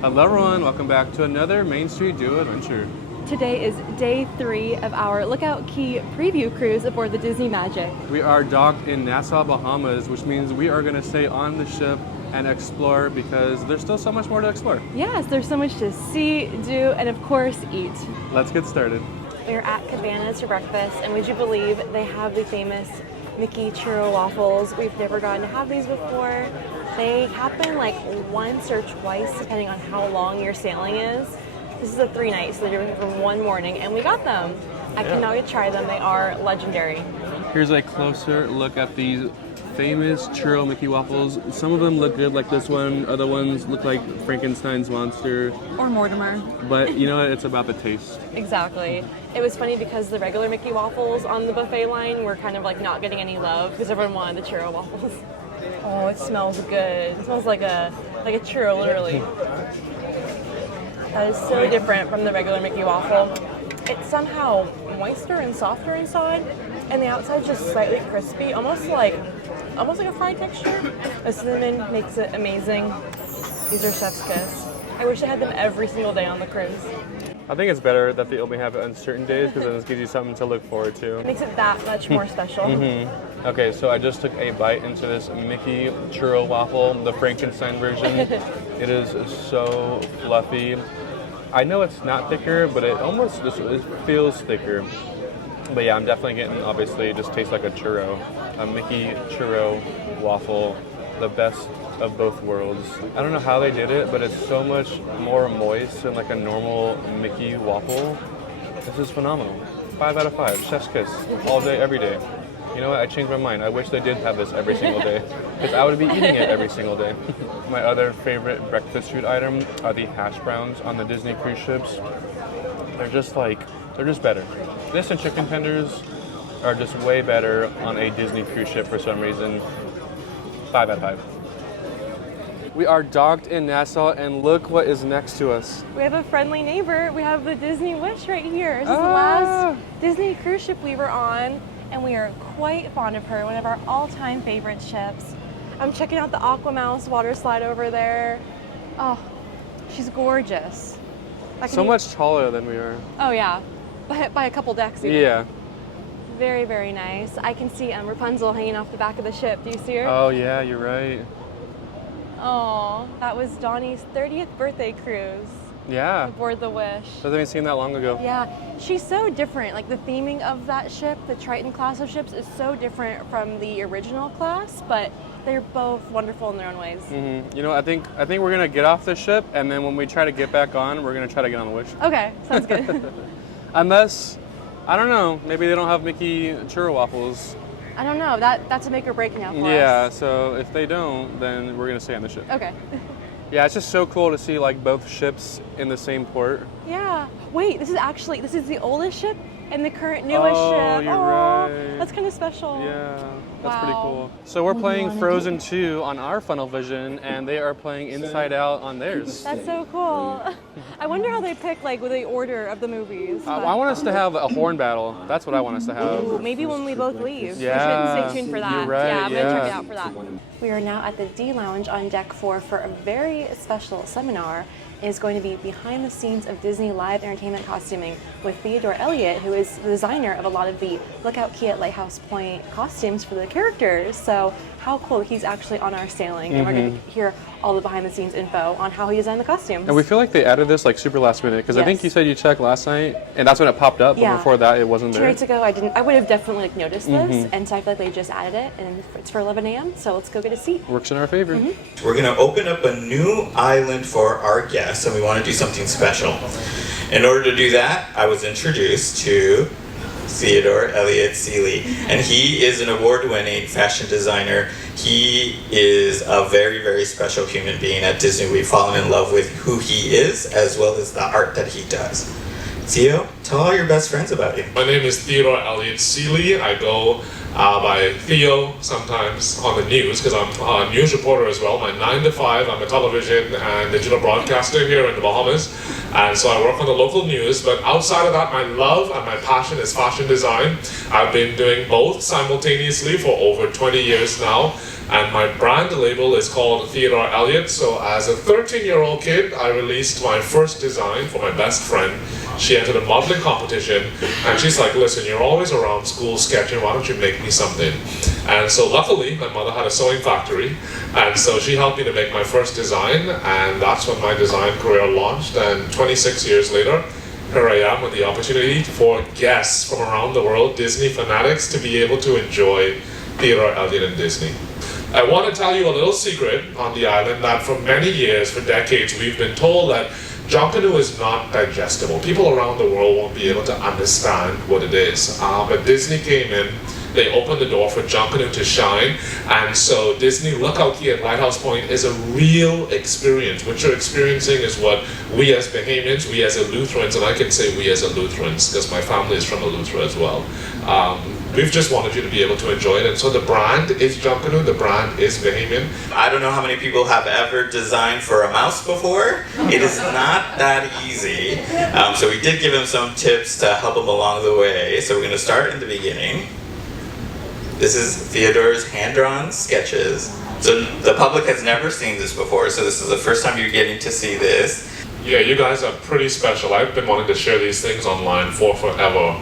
Hello everyone, welcome back to another Main Street Duo adventure. Today is day 3 of our Lookout Cay preview cruise aboard the Disney Magic. We are docked in Nassau, Bahamas, which means we are going to stay on the ship and explore because there's still so much more to explore. Yes, there's so much to see, do, and of course eat. Let's get started. We're at Cabanas for breakfast, and would you believe they have the famous Mickey Churro Waffles. We've never gotten to have these before. They happen like once or twice depending on how long your sailing is. This is a 3-night, so they're doing it for one morning, and we got them. I cannot wait to try them. They are legendary. Here's a closer look at these famous churro Mickey waffles. Some of them look good like this one. Other ones look like Frankenstein's monster. Or Mortimer. But you know what? It's about the taste. Exactly. It was funny because the regular Mickey waffles on the buffet line were kind of like not getting any love because everyone wanted the churro waffles. Oh, it smells good. It smells like a churro, literally. That is so different from the regular Mickey waffle. It's somehow moister and softer inside, and the outside's just slightly crispy, almost like a fried texture. The cinnamon makes it amazing. These are chef's kiss. I wish I had them every single day on the cruise. I think it's better that they only have it on certain days because then this gives you something to look forward to. It makes it that much more special. Okay, so I just took a bite into this Mickey Churro Waffle, the Frankenstein version. It is so fluffy. I know it's not thicker, but it almost just it feels thicker. But yeah, I'm definitely getting, obviously, it just tastes like a churro. A Mickey Churro Waffle, the best of both worlds. I don't know how they did it, but it's so much more moist than like a normal Mickey waffle. This is phenomenal. 5 out of 5, chef's kiss, all day, every day. You know what, I changed my mind. I wish they did have this every single day because I would be eating it every single day. My other favorite breakfast food item are the hash browns on the Disney cruise ships. They're just better. This and chicken tenders are just way better on a Disney cruise ship for some reason. 5 out of 5. We are docked in Nassau, and look what is next to us. We have a friendly neighbor. We have the Disney Wish right here. This is the last Disney cruise ship we were on, and we are quite fond of her, one of our all-time favorite ships. I'm checking out the Aqua Mouse water slide over there. Oh, she's gorgeous. So much taller than we are. Oh yeah, by a couple decks even. Yeah. Very, very nice. I can see Rapunzel hanging off the back of the ship. Do you see her? Oh yeah, you're right. Oh, that was Donnie's 30th birthday cruise. Yeah. Aboard the Wish. Doesn't even seem that long ago. Yeah, she's so different. Like the theming of that ship, the Triton class of ships, is so different from the original class, but they're both wonderful in their own ways. Mm-hmm. You know, I think we're gonna get off the ship, and then when we try to get back on, we're gonna try to get on the Wish. Okay, sounds good. Unless, I don't know, maybe they don't have Mickey Churro Waffles. I don't know. That's a make or break now for us. Yeah, so if they don't, then we're gonna stay on the ship. Okay. Yeah, it's just so cool to see like both ships in the same port. Yeah. Wait, this is the oldest ship and the current newest ship. You're right. That's kind of special. Yeah, that's Wow. pretty cool. So we're playing Frozen 2 on our Funnel Vision, and they are playing Inside Out on theirs. That's so cool. I wonder how they pick like with the order of the movies. I want us to have a horn battle. That's what I want us to have. Ooh, maybe when we both leave. Yeah, We should stay tuned for that. you're right, Yeah, I'm gonna check it yeah. out for that. We are now at the D Lounge on deck 4 for a very special seminar. Is going to be behind the scenes of Disney live entertainment costuming with Theodore Elyett, who is the designer of a lot of the Lookout Cay at Lighthouse Point costumes for the characters. So how cool, he's actually on our sailing, and we're going to hear all the behind the scenes info on how he designed the costumes. And we feel like they added this like super last minute, because I think Yes. you said you checked last night, and that's when it popped up, but Yeah. before that it wasn't 2 there. nights ago, I would have definitely like noticed this, and so I feel like they just added it, and it's for 11 a.m. So let's go get a seat. Works in our favor. We're going to open up a new island for our guests, and we want to do something special. In order to do that, I was introduced to Theodore Elyett Sealy, and he is an award-winning fashion designer. He is a very, very special human being at Disney. We've fallen in love with who he is, as well as the art that he does. Theo, tell all your best friends about you. My name is Theodore Elyett Sealy. I go by Theo sometimes on the news because I'm a news reporter as well. My 9 to 5, I'm a television and digital broadcaster here in the Bahamas, and so I work on the local news. But outside of that, my love and my passion is fashion design. I've been doing both simultaneously for over 20 years now. And my brand label is called Theodore Elyett. So as a 13-year-old kid, I released my first design for my best friend. She entered a modeling competition, and she's like, listen, you're always around school sketching, why don't you make me something? And so luckily, my mother had a sewing factory, and so she helped me to make my first design, and that's when my design career launched. And 26 years later, here I am with the opportunity for guests from around the world, Disney fanatics, to be able to enjoy Theodore Elyett and Disney. I want to tell you a little secret on the island that for many years, for decades, we've been told that Junkanoo is not digestible. People around the world won't be able to understand what it is. But Disney came in, they opened the door for Junkanoo to shine, and so Disney Lookout Cay at Lighthouse Point is a real experience. What you're experiencing is what we as Bahamians, we as Lutherans, and I can say we as Lutherans because my family is from Eleuthera as well. We've just wanted you to be able to enjoy it, and so the brand is Junkanoo, the brand is Bahamian. I don't know how many people have ever designed for a mouse before. It is not that easy. So we did give him some tips to help him along the way. So we're going to start in the beginning. This is Theodore's hand-drawn sketches. So the public has never seen this before, so this is the first time you're getting to see this. Yeah, you guys are pretty special. I've been wanting to share these things online for forever.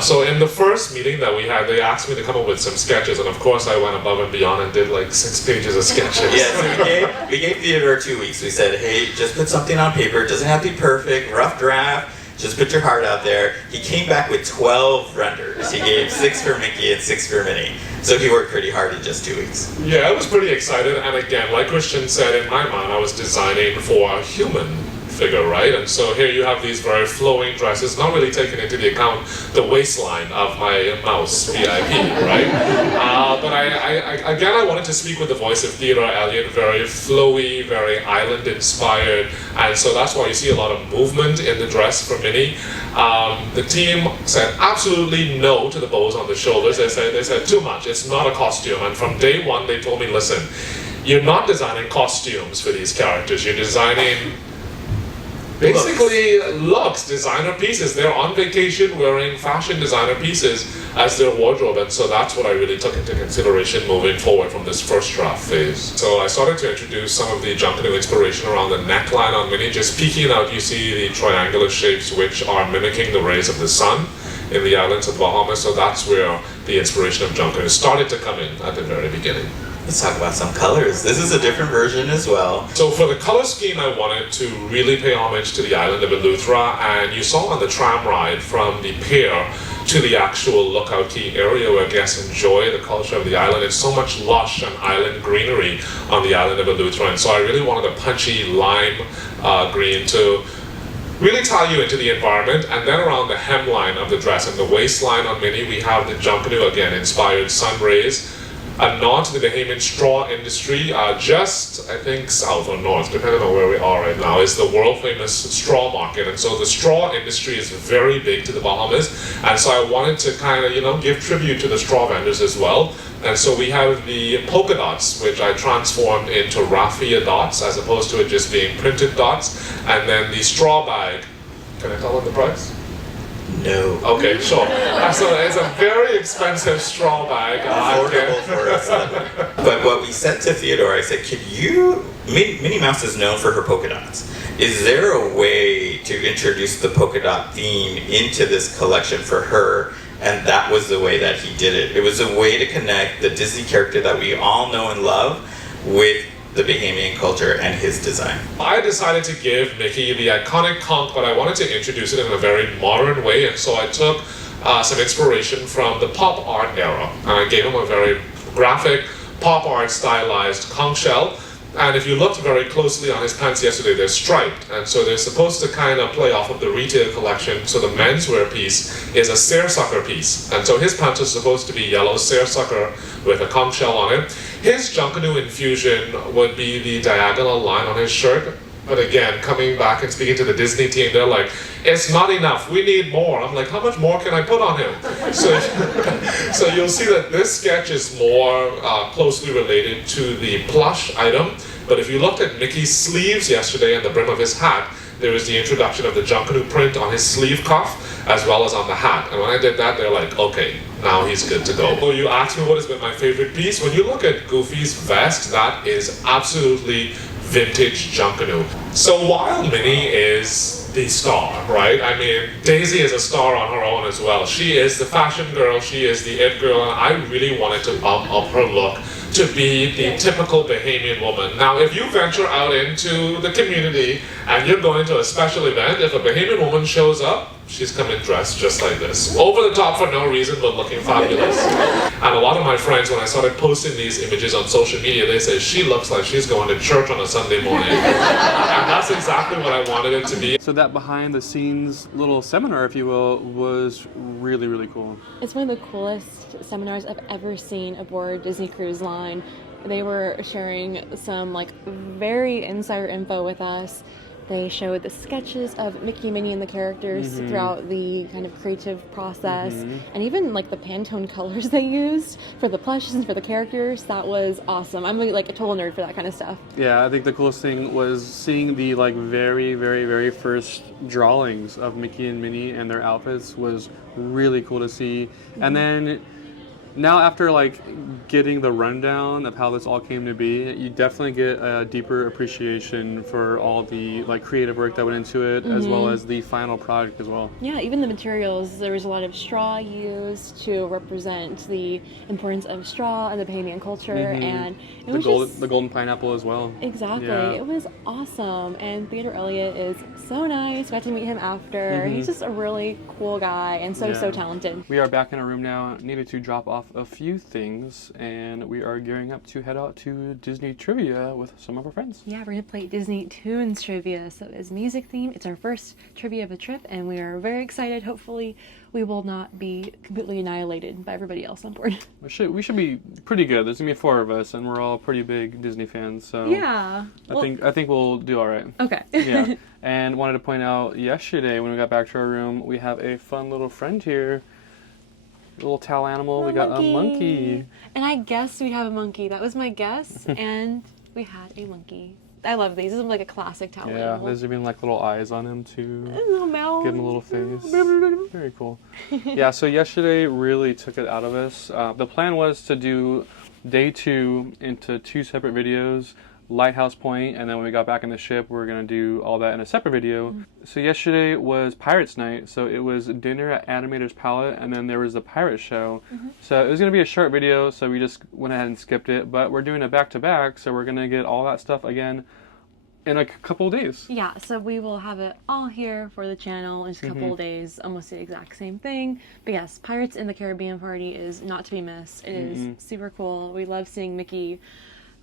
So in the first meeting that we had, they asked me to come up with some sketches, and of course I went above and beyond and did like 6 pages of sketches. Yeah, so we gave Theodore 2 weeks. We said, hey, just put something on paper. It doesn't have to be perfect, rough draft. Just put your heart out there. He came back with 12 renders. He gave 6 for Mickey and 6 for Minnie. So he worked pretty hard in just 2 weeks. Yeah, I was pretty excited, and again, like Christian said, in my mind, I was designing for a human figure, right? And so here you have these very flowing dresses, not really taking into the account the waistline of my mouse VIP, right? But I wanted to speak with the voice of Theodore Elyett, very flowy, very island-inspired, and so that's why you see a lot of movement in the dress for Minnie. The team said absolutely no to the bows on the shoulders. They said too much, it's not a costume, and from day one they told me, listen, you're not designing costumes for these characters, you're designing basically looks, designer pieces. They're on vacation wearing fashion designer pieces as their wardrobe, and so that's what I really took into consideration moving forward from this first draft phase. So I started to introduce some of the Junkanoo inspiration around the neckline on Minnie. Just peeking out, you see the triangular shapes which are mimicking the rays of the sun in the islands of the Bahamas, so that's where the inspiration of Junkanoo started to come in at the very beginning. Let's talk about some colors. This is a different version as well. So for the color scheme, I wanted to really pay homage to the island of Eleuthera, and you saw on the tram ride from the pier to the actual Lookout Cay area where guests enjoy the culture of the island. It's so much lush and island greenery on the island of Eleuthera, and so I really wanted a punchy lime green to really tie you into the environment. And then around the hemline of the dress and the waistline on Minnie, we have the Junkanoo, again, inspired sun rays. A nod to the Bahamian straw industry, just I think south or north, depending on where we are right now, is the world famous straw market. And so the straw industry is very big to the Bahamas, and so I wanted to kind of, give tribute to the straw vendors as well. And so we have the polka dots, which I transformed into raffia dots as opposed to it just being printed dots. And then the straw bag, can I tell them the price? No. Okay, sure. So it's a very expensive straw bag. Affordable for us. But what we said to Theodore, I said, could you, Minnie Mouse is known for her polka dots. Is there a way to introduce the polka dot theme into this collection for her? And that was the way that he did it. It was a way to connect the Disney character that we all know and love with the Bahamian culture and his design. I decided to give Mickey the iconic conch, but I wanted to introduce it in a very modern way, and so I took some inspiration from the pop art era, and I gave him a very graphic, pop art stylized conch shell. And if you looked very closely on his pants yesterday, they're striped, and so they're supposed to kind of play off of the retail collection. So the menswear piece is a seersucker piece, and so his pants are supposed to be yellow seersucker with a conch shell on it. His Junkanoo infusion would be the diagonal line on his shirt. But again, coming back and speaking to the Disney team, they're like, it's not enough, we need more. I'm like, how much more can I put on him? So you'll see that this sketch is more closely related to the plush item. But if you looked at Mickey's sleeves yesterday and the brim of his hat, there was the introduction of the Junkanoo print on his sleeve cuff, as well as on the hat. And when I did that, they're like, okay, now he's good to go. So you asked me what has been my favorite piece. When you look at Goofy's vest, that is absolutely vintage Junkanoo. So while Minnie is the star, right? I mean, Daisy is a star on her own as well. She is the fashion girl, she is the it girl, and I really wanted to bump up her look to be the typical Bahamian woman. Now, if you venture out into the community and you're going to a special event, if a Bahamian woman shows up, she's coming dressed just like this. Over the top for no reason, but looking fabulous. And a lot of my friends, when I started posting these images on social media, they say, she looks like she's going to church on a Sunday morning. And that's exactly what I wanted it to be. So that behind the scenes little seminar, if you will, was really, really cool. It's one of the coolest seminars I've ever seen aboard Disney Cruise Line. They were sharing some like very insider info with us. They showed the sketches of Mickey, Minnie, and the characters throughout the kind of creative process, and even like the Pantone colors they used for the plushes and for the characters. That was awesome. I'm like a total nerd for that kind of stuff. Yeah, I think the coolest thing was seeing the like very, very, very first drawings of Mickey and Minnie and their outfits was really cool to see. And then now after like getting the rundown of how this all came to be, you definitely get a deeper appreciation for all the like creative work that went into it, as well as the final product as well. Yeah, even the materials. There was a lot of straw used to represent the importance of straw and the Bahamian culture, and it was the golden pineapple as well. Exactly. Yeah. It was awesome. And Theodore Elyett is so nice. Got to meet him after. He's just a really cool guy and so talented. We are back in our room now. Needed to drop off a few things, and we are gearing up to head out to Disney trivia with some of our friends. Yeah, we're gonna play Disney Tunes trivia. So it's music themed. It's our first trivia of the trip, and we are very excited. Hopefully, we will not be completely annihilated by everybody else on board. We should be pretty good. There's gonna be 4 of us, and we're all pretty big Disney fans. So yeah, I think we'll do all right. Okay. Yeah, and wanted to point out yesterday when we got back to our room, we have a fun little friend here. Little towel animal. We got a monkey. And I guessed we'd have a monkey. That was my guess, and we had a monkey. I love these. This is like a classic towel animal. Yeah, there's even like little eyes on him too. A little mouth. Give him a little face. Very cool. Yeah, so yesterday really took it out of us. The plan was to do day 2 into 2 separate videos. Lighthouse Point, and then when we got back in the ship, we were going to do all that in a separate video. So yesterday was Pirates Night, so it was dinner at Animator's Palette, and then there was the pirate show. So it was going to be a short video, so we just went ahead and skipped it, but we're doing it back-to-back, so we're going to get all that stuff again in a couple of days. Yeah, so we will have it all here for the channel in just a couple of days, almost the exact same thing. But yes, Pirates in the Caribbean party is not to be missed. It is super cool. We love seeing Mickey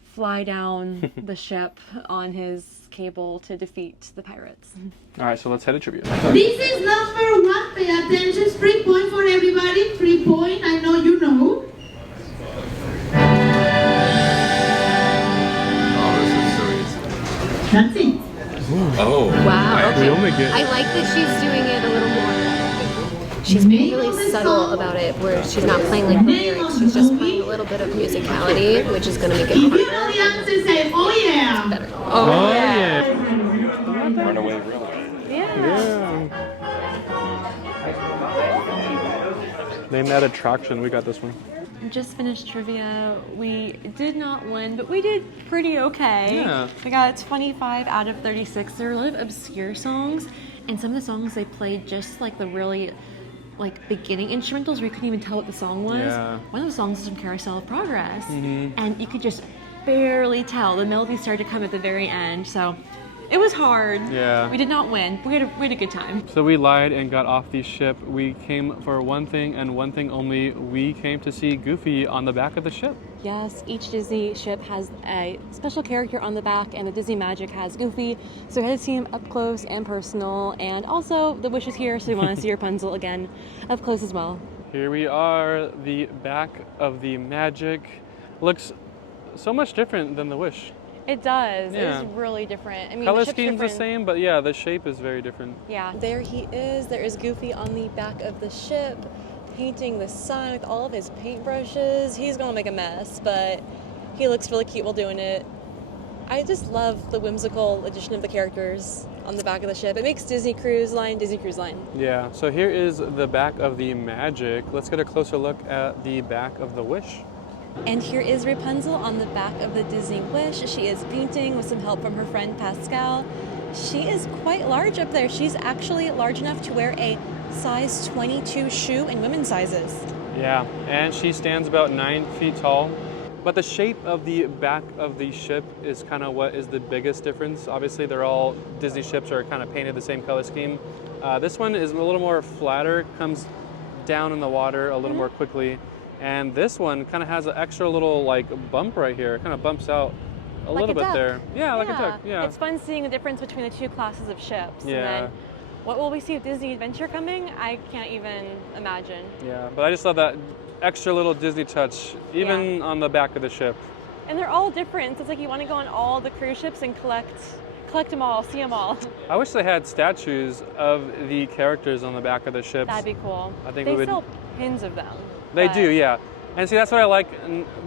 fly down the ship on his cable to defeat the pirates. All right, so let's head to trivia. This is number 1. Pay attention. 3 points for everybody. 3 points. I know you know. Oh, this is so easy. That's it. Oh. Wow. We only get... I like that she's doing it a little more. She's being really subtle about it, where she's not playing like the lyrics, she's just playing a little bit of musicality, which is going to make it If harder. you know the answer, say, oh yeah. Better. Oh, yeah. Runaway Railway. Yeah. Name that attraction. We got this one. Just finished trivia. We did not win, but we did pretty okay. Yeah. We got 25 out of 36. There are a lot of obscure songs, and some of the songs they played just like the really like beginning instrumentals where you couldn't even tell what the song was. Yeah. One of the songs is from Carousel of Progress, and you could just barely tell. The melody started to come at the very end, so it was hard. Yeah. We did not win, but we had a good time. So we lied and got off the ship. We came for one thing and one thing only. We came to see Goofy on the back of the ship. Yes, each Disney ship has a special character on the back, and the Disney Magic has Goofy, so we had to see him up close and personal, and also the Wish is here, so we want to see Rapunzel again up close as well. Here we are, the back of the Magic. Looks so much different than the Wish. It does. Yeah. It's really different. I mean, Color the ship's scheme's the different. same, but yeah, the shape is very different. Yeah. There he is. There is Goofy on the back of the ship, painting the sign with all of his paintbrushes. He's gonna make a mess, but he looks really cute while doing it. I just love the whimsical addition of the characters on the back of the ship. It makes Disney Cruise Line. Yeah, so here is the back of the Magic. Let's get a closer look at the back of the Wish. And here is Rapunzel on the back of the Disney Wish. She is painting with some help from her friend Pascal. She is quite large up there. She's actually large enough to wear a size 22 shoe in women's sizes. Yeah, and she stands about 9 feet tall. But the shape of the back of the ship is kind of what is the biggest difference. Obviously, they're all Disney ships are kind of painted the same color scheme. This one is a little more flatter, comes down in the water a little more quickly. And this one kind of has an extra little like bump right here. It kind of bumps out a little bit there. Yeah, like a duck. Yeah. It's fun seeing the difference between the two classes of ships. Yeah. And then what will we see with Disney Adventure coming? I can't even imagine. Yeah, but I just love that extra little Disney touch, even on the back of the ship. And they're all different. So it's like you want to go on all the cruise ships and collect them all, see them all. I wish they had statues of the characters on the back of the ships. That'd be cool. I think they we would. sell pins of them. They do, yeah. And see, that's what I like.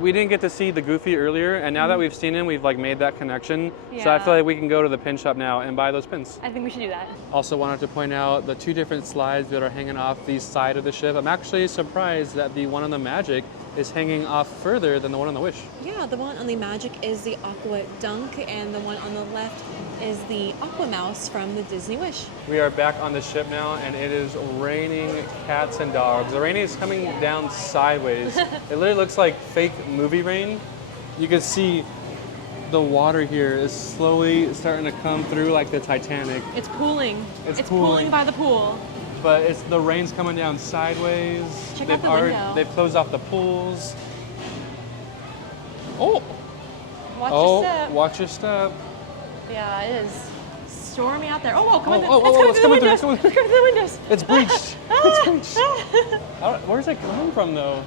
We didn't get to see the Goofy earlier, and now that we've seen him, we've like made that connection. So I feel like we can go to the pin shop now and buy those pins. I think we should do that. Also wanted to point out the 2 different slides that are hanging off the side of the ship. I'm actually surprised that the one on the Magic is hanging off further than the one on the Wish. Yeah, the one on the Magic is the Aqua Dunk, and the one on the left is the Aqua Mouse from the Disney Wish. We are back on the ship now, and it is raining cats and dogs. The rain is coming down sideways. It literally looks like fake movie rain. You can see the water here is slowly starting to come through like the Titanic. It's pooling. It's pooling by the pool. But the rain's coming down sideways. Check out the window. They've closed off the pools. Oh! Watch your step. Watch your step. Yeah, it is stormy out there. Oh, come on. It's coming through. It's coming through. It's coming through the windows. It's breached. It's breached. Where's it coming from, though?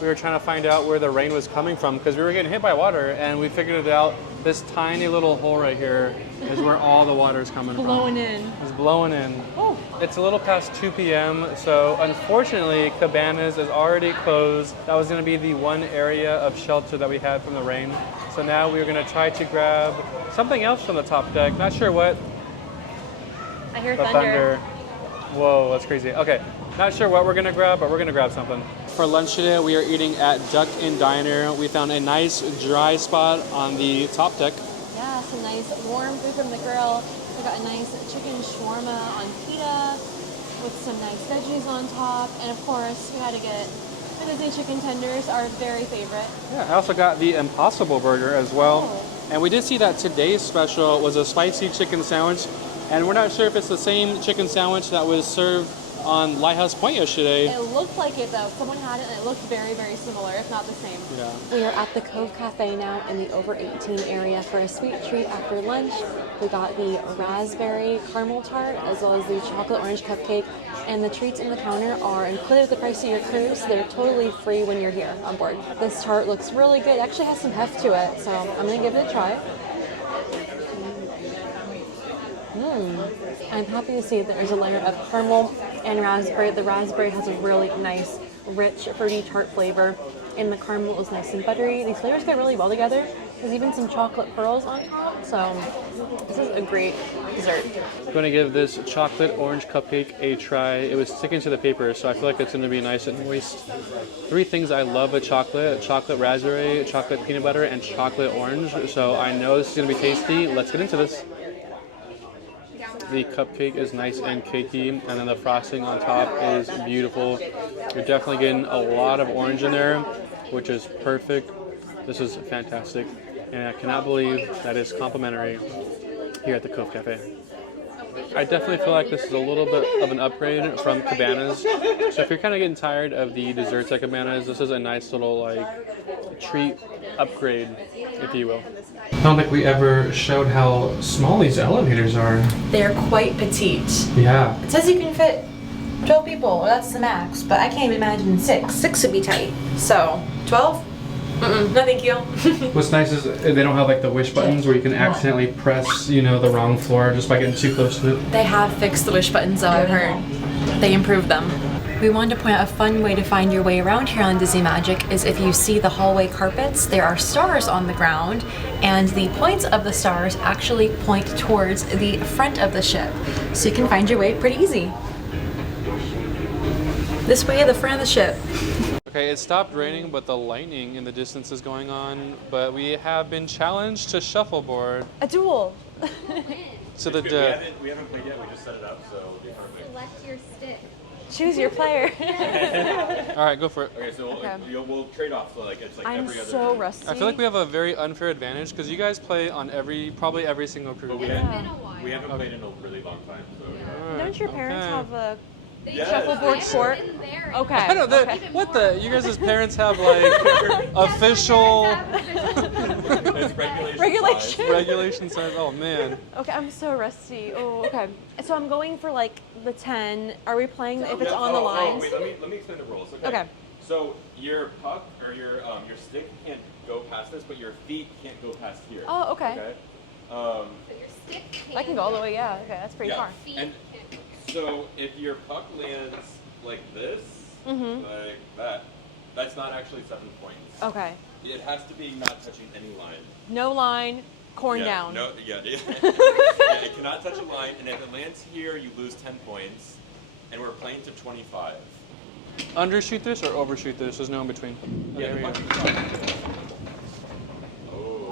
We were trying to find out where the rain was coming from because we were getting hit by water, and we figured it out. This tiny little hole right here is where all the water is coming from. Blowing in. It's blowing in. Oh. It's a little past 2 p.m., so unfortunately, Cabanas is already closed. That was going to be the one area of shelter that we had from the rain. So now we're going to try to grab something else from the top deck. Not sure what. I hear thunder. Whoa, that's crazy. Okay, not sure what we're going to grab, but we're going to grab something. For lunch today, we are eating at Duck Inn Diner. We found a nice dry spot on the top deck. Yeah, some nice warm food from the grill. We got a nice chicken shawarma on pita with some nice veggies on top. And of course, we had to get the Disney chicken tenders, our very favorite. Yeah, I also got the Impossible Burger as well. Oh. And we did see that today's special was a spicy chicken sandwich. And we're not sure if it's the same chicken sandwich that was served on Lighthouse Point yesterday. It looked like it though. Someone had it and it looked very, very similar, if not the same. Yeah. We are at the Cove Cafe now in the over 18 area for a sweet treat after lunch. We got the raspberry caramel tart as well as the chocolate orange cupcake. And the treats in the counter are included with the price of your cruise. So they're totally free when you're here on board. This tart looks really good. It actually has some heft to it, so I'm gonna give it a try. I'm happy to see that there's a layer of caramel and raspberry. The raspberry has a really nice, rich, fruity tart flavor, and the caramel is nice and buttery. These flavors go really well together. There's even some chocolate pearls on top, so this is a great dessert. I'm going to give this chocolate orange cupcake a try. It was sticking to the paper, so I feel like it's going to be nice and moist. 3 things I love with chocolate: chocolate raspberry, chocolate peanut butter, and chocolate orange. So I know this is going to be tasty. Let's get into this. The cupcake is nice and cakey, and then the frosting on top is beautiful. You're definitely getting a lot of orange in there, which is perfect. This is fantastic, and I cannot believe that it's complimentary here at the Cove Cafe. I definitely feel like this is a little bit of an upgrade from Cabanas. So if you're kind of getting tired of the desserts at Cabanas, this is a nice little like treat upgrade, if you will. I don't think we ever showed how small these elevators are. They're quite petite. Yeah. It says you can fit 12 people, or that's the max, but I can't even imagine 6. 6 would be tight. So, 12? No thank you. What's nice is they don't have like the wish buttons where you can accidentally press, the wrong floor just by getting too close to it. They have fixed the wish buttons though, I've heard. They improved them. We wanted to point out a fun way to find your way around here on Disney Magic is if you see the hallway carpets, there are stars on the ground, and the points of the stars actually point towards the front of the ship. So you can find your way pretty easy. This way, the front of the ship. Okay, it stopped raining, but the lightning in the distance is going on. But we have been challenged to shuffleboard. A duel. To the We haven't played yet. We just set it up, so it'll be perfect. Select your stick. Choose your player. All right, go for it. Okay, so we'll trade off. So it's like I'm every other. so rusty. I feel like we have a very unfair advantage because you guys play on probably every single crew. But we It's haven't, been a while. we haven't played in a really long time. So. Don't your parents have a Yes. shuffleboard court? Been there. Okay. I know that. Okay. What the? You guys' parents have like official It's Regulation. regulation size. Oh man. Okay, I'm so rusty. Oh, okay. So I'm going for like the 10. Are we playing if it's on the lines? Wait, let me explain the rules. Okay. So your puck or your stick can't go past this, but your feet can't go past here. Oh, okay. Okay. So your stick I can go all the way, yeah. Okay, that's pretty Yeah. far. Feet And can't. so if your puck lands like this, like that, that's not actually 7 points. Okay. It has to be not touching any line. No line, corn Yeah, down. No, yeah, it cannot touch a line, and if it lands here, you lose 10 points, and we're playing to 25. Undershoot this or overshoot this? There's no in between. Yeah, Okay, the here puck we is fine.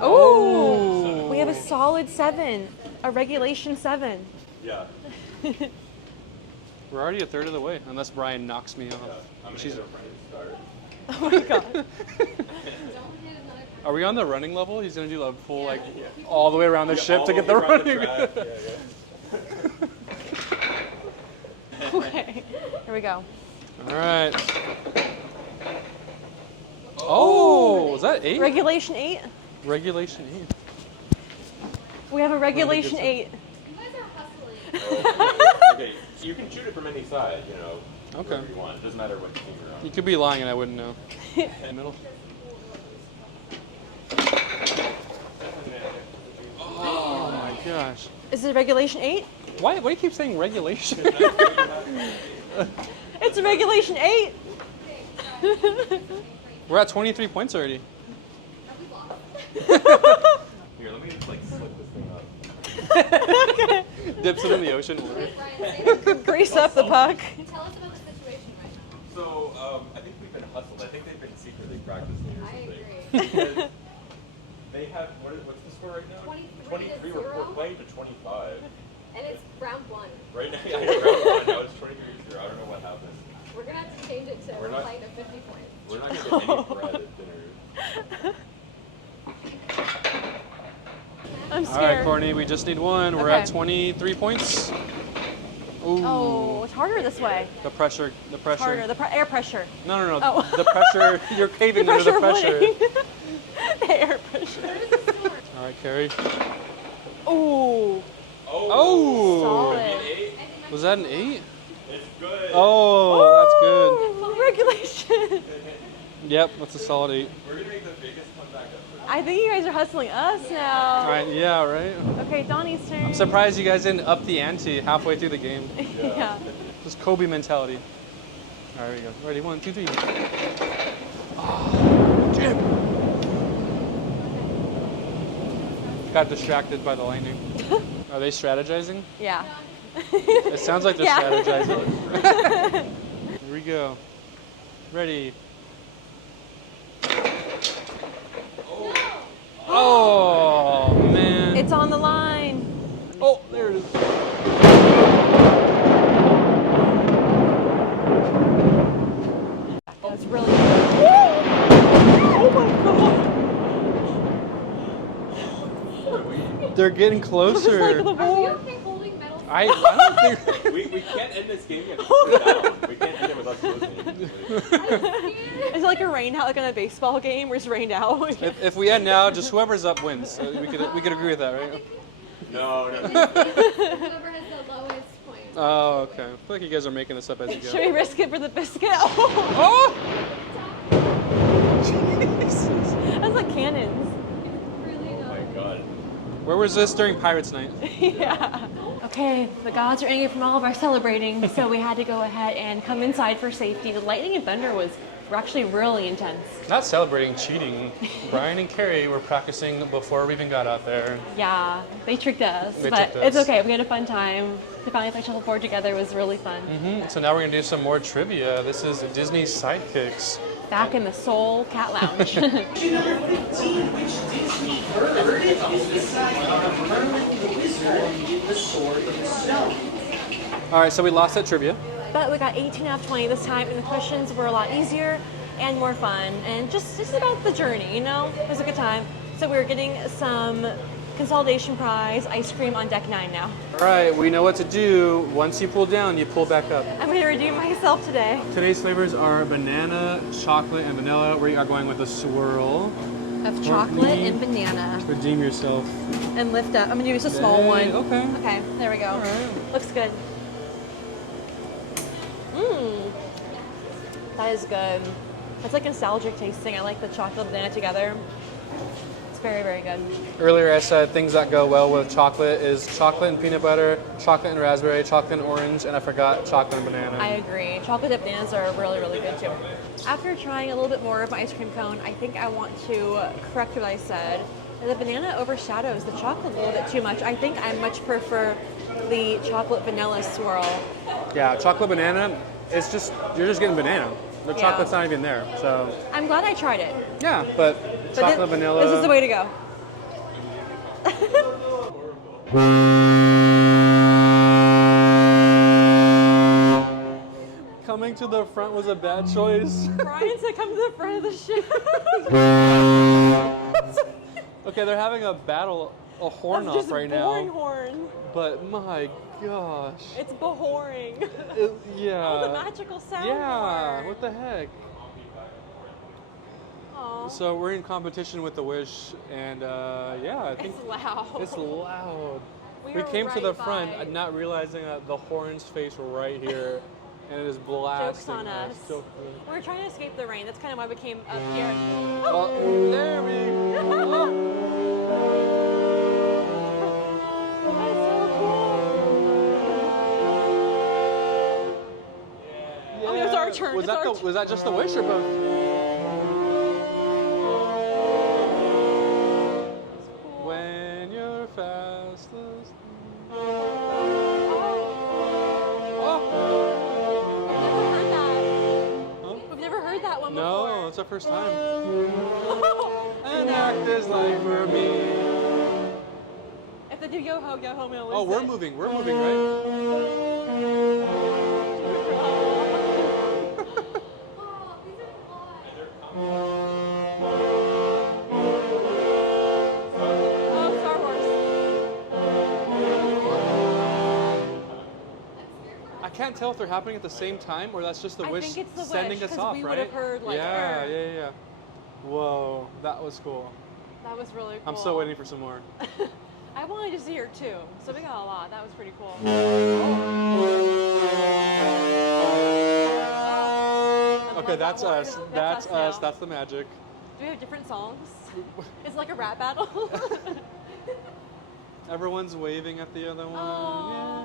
Oh, we have a solid 7, a regulation 7. Yeah. We're already a third of the way, unless Brian knocks me off. I'm She's- gonna start. Oh my god. Don't hit another. Are we on the running level? He's gonna do a full all the way around the Yeah, ship all to get the the way around the running. track, yeah. Okay, here we go. All right. Oh, is that 8? Regulation 8? Regulation 8. We have a regulation 8. You guys are hustling. Okay, so you can shoot it from any side, Okay. wherever you want. It doesn't matter what team you're on. You could be lying and I wouldn't know. Middle. Oh my gosh. Is it regulation 8? Why do you keep saying regulation? It's a regulation 8. We're at 23 points already. Here, let me just slick this thing up. Dips it in the ocean. Wait, Brian, say Grease up the puck. Tell us about the situation right now. So, I think we've been hustled. I think they've been secretly practicing or I something. agree. Because they have, what's the score right now? 23 to We're 0. playing to 25. And it's round 1. Right now, yeah, round 1, now it's 23 to 0. I don't know what happened. We're gonna have to change it to We're we're not- playing to 50 points. We're not going to get any bread at dinner. I'm All right, scared. Courtney, we just need one. We're at Okay. 23 points. Ooh. Oh, it's harder this way. The pressure. It's harder. The air pressure. No. Oh. The pressure. You're caving The under the pressure pressure. winning. The air pressure. All right, Carrie. Ooh. Oh. Solid. Was that an 8? It's good. Oh, that's Ooh, regulation. good. Yep, that's a solid 8. We're going to make the biggest comeback ever. I think you guys are hustling us now. All right, yeah, right. Okay, Donnie's turn. I'm surprised you guys didn't up the ante halfway through the game. Yeah. Just Kobe mentality. All right, here we go. Ready? 1, 2, 3. Oh, damn. Got distracted by the lightning. Are they strategizing? Yeah. It sounds like they're Yeah. strategizing. Here we go. Ready. Oh, man. It's on the line. Oh, there it is. That's really good. Oh my god. They're getting It's closer. like the Are we ball. okay holding metal? I don't think. We can't end this game yet. Sit down. We can't end it without losing. Is it like a rain out, like on a baseball game where it's rained out? If we end now, just whoever's up wins. We could agree with that, right? No. Whoever has the lowest point. Oh, okay. I feel like you guys are making this up as you Should go. we risk it for the biscuit? Oh, Oh! Jesus. that's like cannons. Really Oh my god. Where was this during Pirates Night? Yeah. Okay, the gods are angry from all of our celebrating, so we had to go ahead and come inside for safety. The lightning and thunder were actually really intense. Not celebrating, cheating. Brian and Carrie were practicing before we even got out there. Yeah, they tricked us, but it's okay. We had a fun time. To finally play Shuffleboard together was really fun. So now we're gonna do some more trivia. This is Disney Sidekicks. Back in the Soul Cat Lounge. Number 15, which Disney bird is beside Merlin the Wizard with the Sword in the Snow? All right, so we lost that trivia. But we got 18 out of 20 this time, and the questions were a lot easier and more fun, and just about the journey, you know? It was a good time. So we were getting some consolidation prize ice cream on deck 9 now. All right, we know what to do. Once you pull down, you pull back up. I'm going to redeem myself today. Today's flavors are banana, chocolate, and vanilla. We are going with a swirl. Of chocolate and banana. Redeem yourself. And lift up. I'm going to use a small one. Okay. Okay, there we go. All right. Looks good. Mmm. That is good. It's like nostalgic tasting. I like the chocolate and banana together. It's very, very good. Earlier I said things that go well with chocolate is chocolate and peanut butter, chocolate and raspberry, chocolate and orange, and I forgot chocolate and banana. I agree. Chocolate dip bananas are really, really good too. After trying a little bit more of my ice cream cone, I think I want to correct what I said. The banana overshadows the chocolate a little bit too much. I think I much prefer the chocolate vanilla swirl. Yeah, chocolate banana, it's just, you're just getting banana. The chocolate's not even there, so. I'm glad I tried it. Yeah, but chocolate vanilla. This is the way to go. Coming to the front was a bad choice. Brian said come to the front of the ship. Okay, they're having a battle, a horn That's off just right boring now. horn. But my gosh. It's boring. Yeah. Oh, the magical sound. Yeah, horn. what the heck? Aw. So we're in competition with the Wish, and yeah, I think It's loud. it's loud. We We are came to the right front, by- not realizing that the horns face right here, and it is blasting. Joke's on us. So cool. We're trying to escape the rain. That's kind of why we came up here. Oh, there we go. That's so cool. Oh, it's our turn. Was It's that our was that just the Wish or both? When you're fastest. We've never heard that one before. No, it's our first time. An actor's life for me. If they do yo ho, we'll Oh, we're moving, right? Oh, Star Wars. I can't tell if they're happening at the same time or that's just the I Wish think it's the sending Wish, us 'cause off, we right? would've heard, like, yeah, "Err." yeah. Whoa, that was cool. That was really cool. I'm still waiting for some more. I wanted to see her too, so we got a lot. That was pretty cool. Okay, that's us. That's us us. now. That's the magic. Do we have different songs? It's like a rap battle. Everyone's waving at the other one. Aw.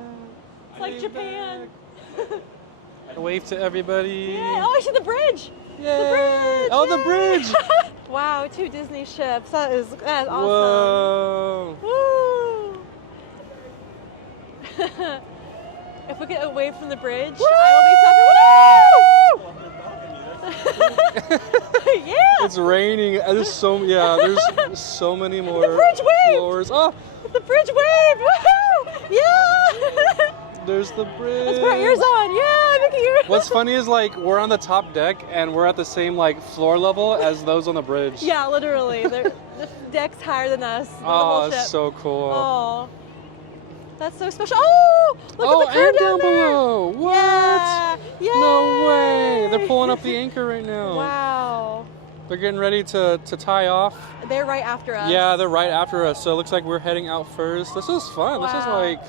It's like Wave Japan. back. Wave to everybody. Yeah. Oh, I see the bridge. Yay. The bridge. Oh, the Yay. bridge. Wow, 2 Disney ships. That's awesome. Whoa. Woo! If we get away from the bridge, I will be stopping. Yeah! It's raining. There's so there's so many more The bridge waved. floors. Oh, The bridge wave! Woohoo! Yeah! there's the bridge. Let's put our ears on. Yeah, Mickey ears. What's funny is like we're on the top deck and we're at the same like floor level as those on the bridge. Yeah, literally. The deck's higher than us. The Oh, whole that's ship. so cool. Oh, that's so special. Oh, look at the crew and down there. below. What? Yeah. Yay. No way. They're pulling up the anchor right now. Wow. They're getting ready to tie off. They're right after us. Yeah, they're right after us. So it looks like we're heading out first. This is fun. This is Wow. like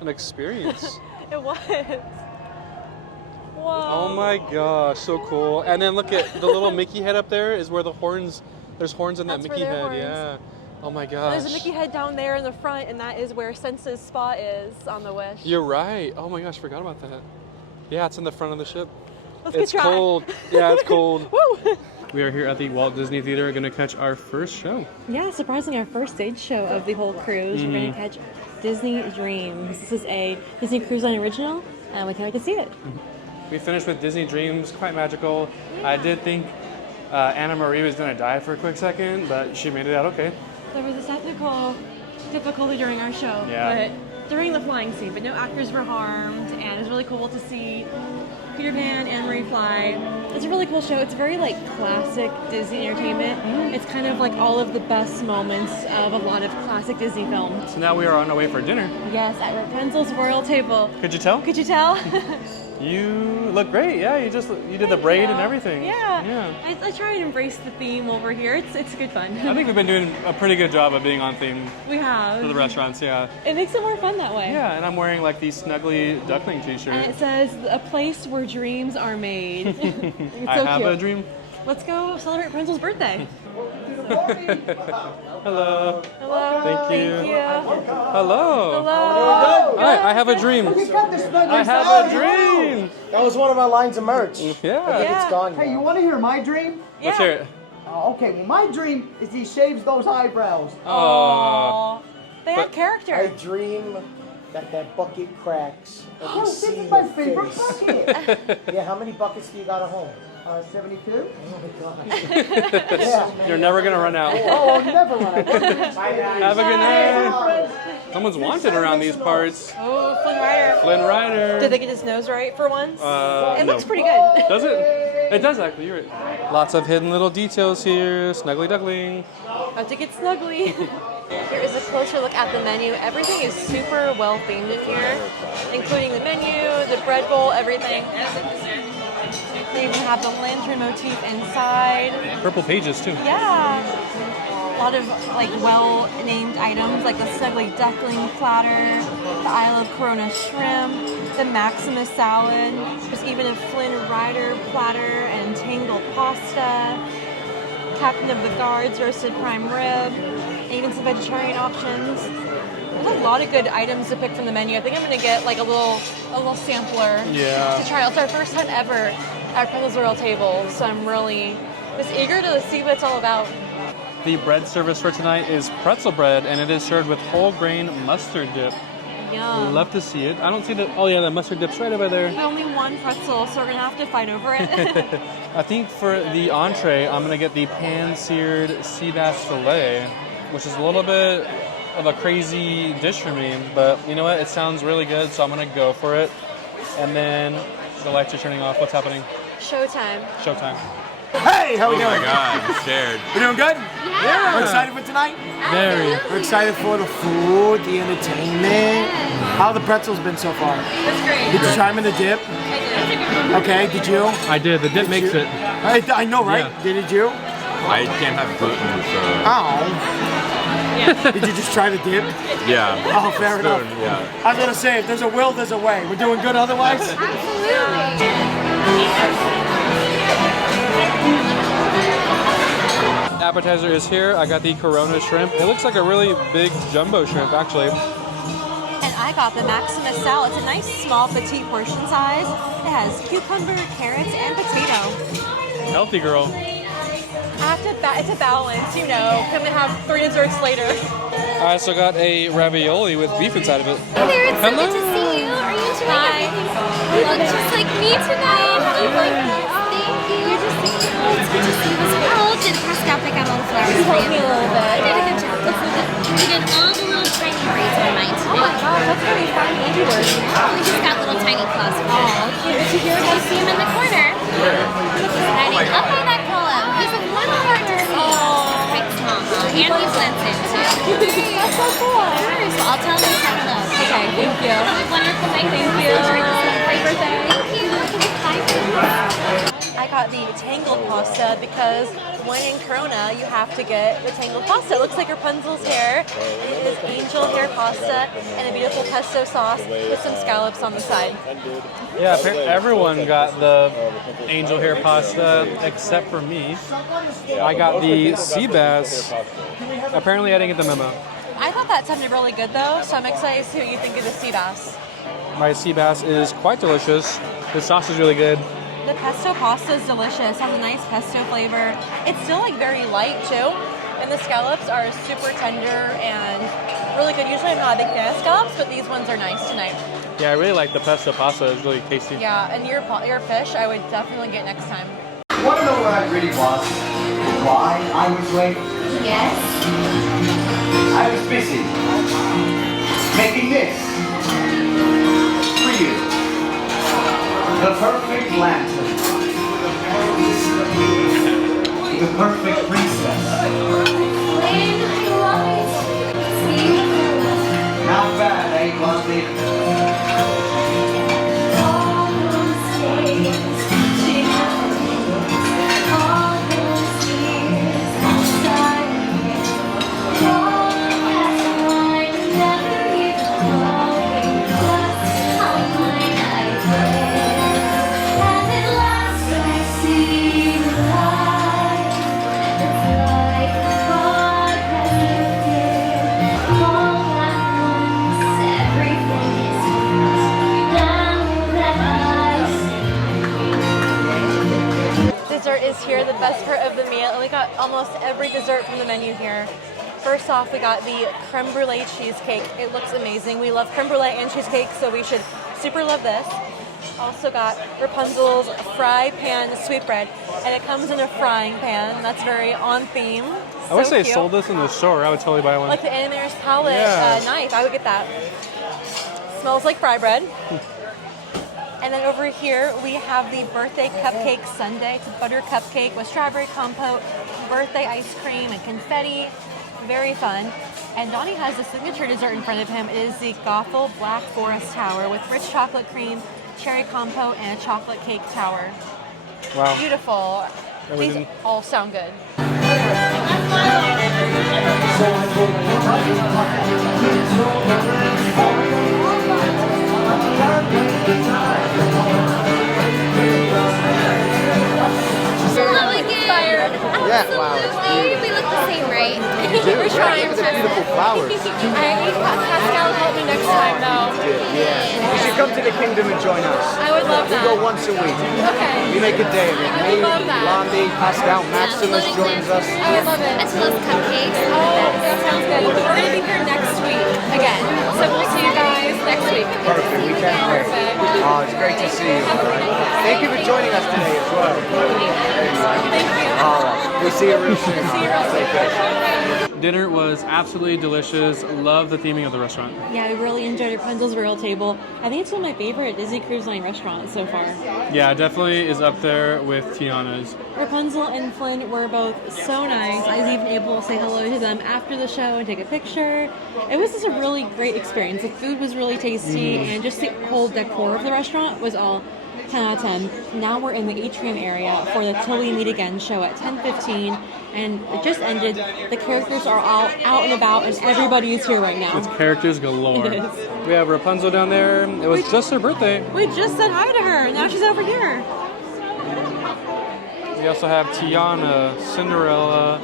an experience. It was. Whoa. Oh my gosh, so cool. And then look at the little Mickey head up there is where the horns, there's horns in that That's Mickey for their head. horns. Yeah. Oh my gosh. There's a Mickey head down there in the front, and that is where Sense's spot is on the Wish. You're right. Oh my gosh, forgot about that. Yeah, it's in the front of the ship. Let's It's cold. Yeah, it's cold. Woo! We are here at the Walt Disney Theater, going to catch our first show. Yeah, surprisingly, our first stage show of the whole cruise. We're going to catch Disney Dreams. This is a Disney Cruise Line original, and we can't wait to see it. We finished with Disney Dreams, quite magical. I did think Anna Marie was going to die for a quick second, but she made it out okay. There was a technical difficulty during our show, but during the flying scene, but no actors were harmed, and it was really cool to see Peter Pan and Marie fly. It's a really cool show. It's very like classic Disney entertainment. It's kind of like all of the best moments of a lot of classic Disney films. So now we are on our way for dinner. Yes, at Rapunzel's royal table. Could you tell? Could you tell? You look great. Yeah, you did the braid and everything. Yeah. I try and embrace the theme over here. It's good fun. I think we've been doing a pretty good job of being on theme. We have. For the restaurants, yeah. It makes it more fun that way. Yeah, and I'm wearing like the Snuggly Duckling t-shirt. And it says, a place where dreams are made. It's I so have cute. a dream. Let's go celebrate Rapunzel's birthday. Hello. Hello. Thank you. Thank you. Hello. Hello. Hi, I have a dream. I have a dream. That was one of our lines of merch. Yeah. I think it's gone. Hey, you want to hear my dream? Let's hear it. Okay, well, my dream is he shaves those eyebrows. Aww. They have character. I dream that bucket cracks. And you This see is my your favorite face. bucket. Yeah, how many buckets do you got at home? 72? Oh my gosh. Yeah. You're never gonna run out. Oh, I'll never run out. Have a good night. Someone's wanted around these parts. Oh, Flynn Rider. Flynn Rider. Did they get his nose right for once? It No. looks pretty good. Does it? It does actually. You're right. Lots of hidden little details here. Snuggly Duckling. About to get snuggly. Here is a closer look at the menu. Everything is super well themed in here, including the menu, the bread bowl, everything. They even have the lantern motif inside. Purple pages too. Yeah. A lot of like well-named items like the Snuggly Duckling platter, the Isle of Corona shrimp, the Maximus salad. There's even a Flynn Rider platter and tangled pasta, Captain of the Guards roasted prime rib, and even some vegetarian options. There's a lot of good items to pick from the menu. I think I'm gonna get like a little sampler to try. It's our first time ever at Rapunzel's Royal Table, so I'm really just eager to see what it's all about. The bread service for tonight is pretzel bread, and it is served with whole grain mustard dip. Yum. Love to see it. I don't see the. Oh yeah, the mustard dip's right over there. Only one pretzel, so we're gonna have to fight over it. I think for the entree, I'm gonna get the pan-seared sea bass fillet, which is a little bit of a crazy dish for me, but you know what? It sounds really good, so I'm gonna go for it. And then the lights are turning off. What's happening? Showtime. Showtime. Hey, how we doing? Oh my god, I'm scared. We doing good? Yeah. We're excited for tonight? Very. We're excited for the food, the entertainment. How the pretzels been so far? That's great. Did you try them in the dip? I did. Okay, did you? I did. The dip makes it. I know, right? Yeah. Did you? I can't have gluten, so. Oh. Did you just try the dip? Yeah. Oh, fair enough. Yeah. I was gonna say, if there's a will, there's a way. We're doing good otherwise? Absolutely. Appetizer is here. I got the Corona shrimp. It looks like a really big jumbo shrimp, actually. And I got the Maximus salad. It's a nice small petite portion size. It has cucumber, carrots, and potato. Healthy girl. It's a balance, you know. Come and have 3 desserts later. I also got a ravioli with beef inside of it. Hey there, it's so good to see you. Are you enjoying everything? You look just like me tonight. Oh my goodness, thank you. Good to see you. Oh, it's good to see you as well. Did Pascal pick out all the flowers You for helped you? me a little bit. I did a good job. We did all the little tiny braids for mine today. Oh my gosh, that's very fine handiwork. We just got little tiny claws for him. Oh, cute. Did you hear You see him in the corner. He's hiding up by that column. He's a little hard to see. Quite small, and he blends in too. That's so cool. Sure, so I'll tell him to say hello. Okay, thank you. Have a wonderful night. Thank you. Enjoy the Happy birthday. Thank you. Bye. I got got the tangled pasta because when in Corona, you have to get the tangled pasta. It looks like Rapunzel's hair. It is angel hair pasta and a beautiful pesto sauce with some scallops on the side. Yeah, everyone got the angel hair pasta except for me. I got the sea bass. Apparently I didn't get the memo. I thought that sounded really good though, so I'm excited to see what you think of the sea bass. My sea bass is quite delicious. The sauce is really good. The pesto pasta is delicious. Has a nice pesto flavor. It's still like very light too. And the scallops are super tender and really good. Usually I'm not a big fan of scallops, but these ones are nice tonight. Yeah, I really like the pesto pasta. It's really tasty. Yeah, and your fish I would definitely get next time. You want to know where I really was? Why I was late? Yes. I was busy making this for you. The perfect lantern. The perfect princess. Not bad, eh, Blondie? Dessert is here, the best part of the meal, and we got almost every dessert from the menu here. First off, we got the creme brulee cheesecake. It looks amazing. We love creme brulee and cheesecake, so we should super love this. Also got Rapunzel's fry pan sweetbread, and it comes in a frying pan. That's very on theme. I wish they cute. sold this in the store. I would totally buy one. Like the animator's palette Yeah. knife, I would get that. Smells like fry bread. And then over here, we have the birthday cupcake sundae. It's a butter cupcake with strawberry compote, birthday ice cream, and confetti. Very fun. And Donnie has the signature dessert in front of him. It is the Gothel Black Forest Tower with rich chocolate cream, cherry compote, and a chocolate cake tower. Wow. Beautiful. These Everything. all sound good. Hello again. Yeah, wow. Absolutely. We look the same, right? We're trying Look at the beautiful flowers. Pascal help me next time, though. Yeah. You should come to the kingdom and join us. I would love We that. go once a week. Okay. We make a day of it. I would love that. Blondie, Pascal, Maximus joins us. I would love it. As well as cupcakes. Oh, that sounds good. We're going to be here next week again. So we'll see you guys next week. Perfect. We can't wait. Perfect. Oh, it's great to see you. Thank you for joining us today as well. Thank you. All right. We'll see you real soon. See you real soon. Take care. Dinner was absolutely delicious. Love the theming of the restaurant. Yeah, I really enjoyed Rapunzel's Royal Table. I think it's one of my favorite Disney Cruise Line restaurants so far. Yeah, definitely is up there with Tiana's. Rapunzel and Flynn were both so nice. I was even able to say hello to them after the show and take a picture. It was just a really great experience. The food was really tasty, and just the whole decor of the restaurant was all 10 out of 10. Now we're in the atrium area for the Till We Meet Again show at 10:15, and it just ended. The characters are all out and about, and everybody is here right now. It's characters galore. It is. We have Rapunzel down there. It was just her birthday. We just said hi to her, and now she's over here. We also have Tiana, Cinderella,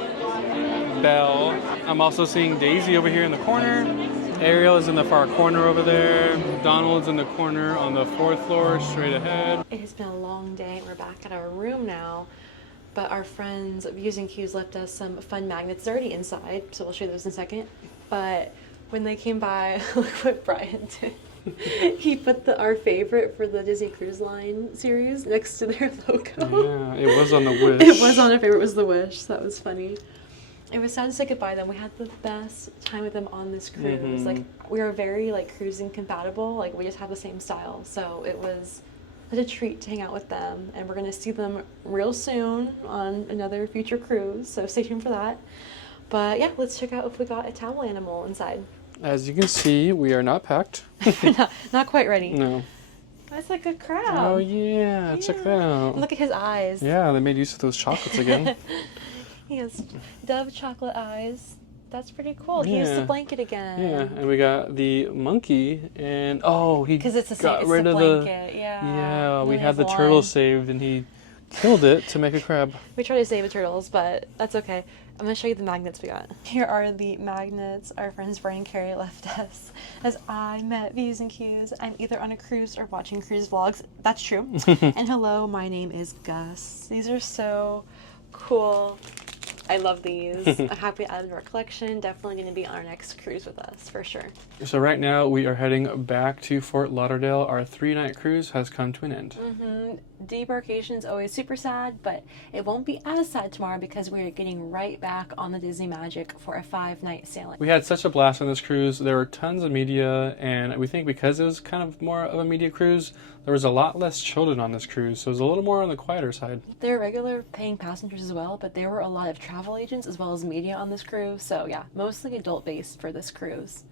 Belle. I'm also seeing Daisy over here in the corner. Ariel is in the far corner over there. Donald's in the corner on the 4th floor, straight ahead. It has been a long day. We're back at our room now, but our friends of Using Cues left us some fun magnets. They're already inside, so we'll show you those in a second. But when they came by, look what Brian did. He put our favorite for the Disney Cruise Line series next to their logo. Yeah, it was on the Wish. It was on our favorite was the Wish. So that was funny. It was sad to say goodbye to them. We had the best time with them on this cruise. Like, we are very cruising compatible. Like, we just have the same style. So it was such a treat to hang out with them. And we're gonna see them real soon on another future cruise. So stay tuned for that. But yeah, let's check out if we got a towel animal inside. As you can see, we are not packed. Not quite ready. No. That's like a crab. Oh yeah, check that out. Look at his eyes. Yeah, they made use of those chocolates again. He has dove chocolate eyes. That's pretty cool. He used the blanket again. Yeah, and we got the monkey, and he Because it's got it's rid the of blanket. Yeah. Yeah, we Only had has the one. turtle saved, and he killed it to make a crab. We tried to save the turtles, but that's okay. I'm going to show you the magnets we got. Here are the magnets our friends Brian and Carrie left us. As I met Views and Cues, I'm either on a cruise or watching cruise vlogs. That's true. And hello, my name is Gus. These are so cool. I love these. I'm happy to add them to our collection. Definitely going to be on our next cruise with us, for sure. So right now we are heading back to Fort Lauderdale. Our 3-night cruise has come to an end. Debarkation is always super sad, but it won't be as sad tomorrow because we're getting right back on the Disney Magic for a 5-night sailing. We had such a blast on this cruise. There were tons of media, and we think because it was kind of more of a media cruise, there was a lot less children on this cruise, so it was a little more on the quieter side. There were regular paying passengers as well, but there were a lot of travel agents as well as media on this cruise, so yeah, mostly adult-based for this cruise.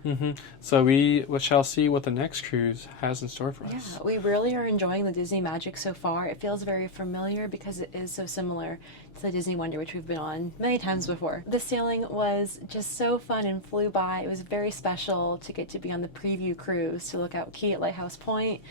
So we shall see what the next cruise has in store for us. Yeah, we really are enjoying the Disney Magic so far. It feels very familiar because it is so similar to the Disney Wonder, which we've been on many times before. The sailing was just so fun and flew by. It was very special to get to be on the preview cruise to Lookout Cay at Lighthouse Point.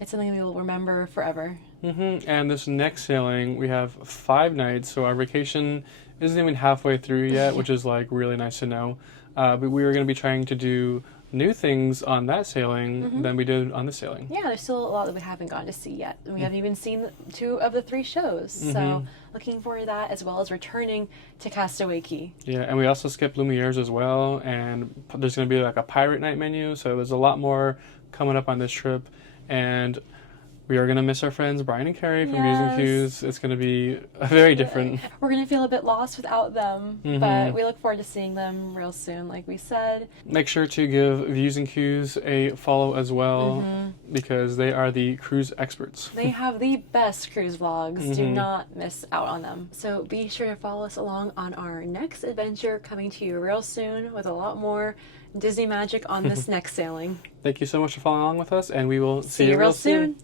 It's something we will remember forever. And this next sailing, we have 5 nights, so our vacation isn't even halfway through yet, which is like really nice to know. But we are going to be trying to do new things on that sailing than we did on this sailing. Yeah, there's still a lot that we haven't gotten to see yet. We haven't even seen 2 of the 3 shows, so looking forward to that, as well as returning to Castaway Cay. Yeah, and we also skipped Lumiere's as well, and there's going to be like a pirate night menu, so there's a lot more coming up on this trip. And we are going to miss our friends Brian and Carrie from Views and Cues. It's going to be very different. We're going to feel a bit lost without them, but we look forward to seeing them real soon, like we said. Make sure to give Views and Cues a follow as well, because they are the cruise experts. They have the best cruise vlogs. Do not miss out on them. So be sure to follow us along on our next adventure coming to you real soon with a lot more Disney Magic on this next sailing. Thank you so much for following along with us, and we will see you real soon.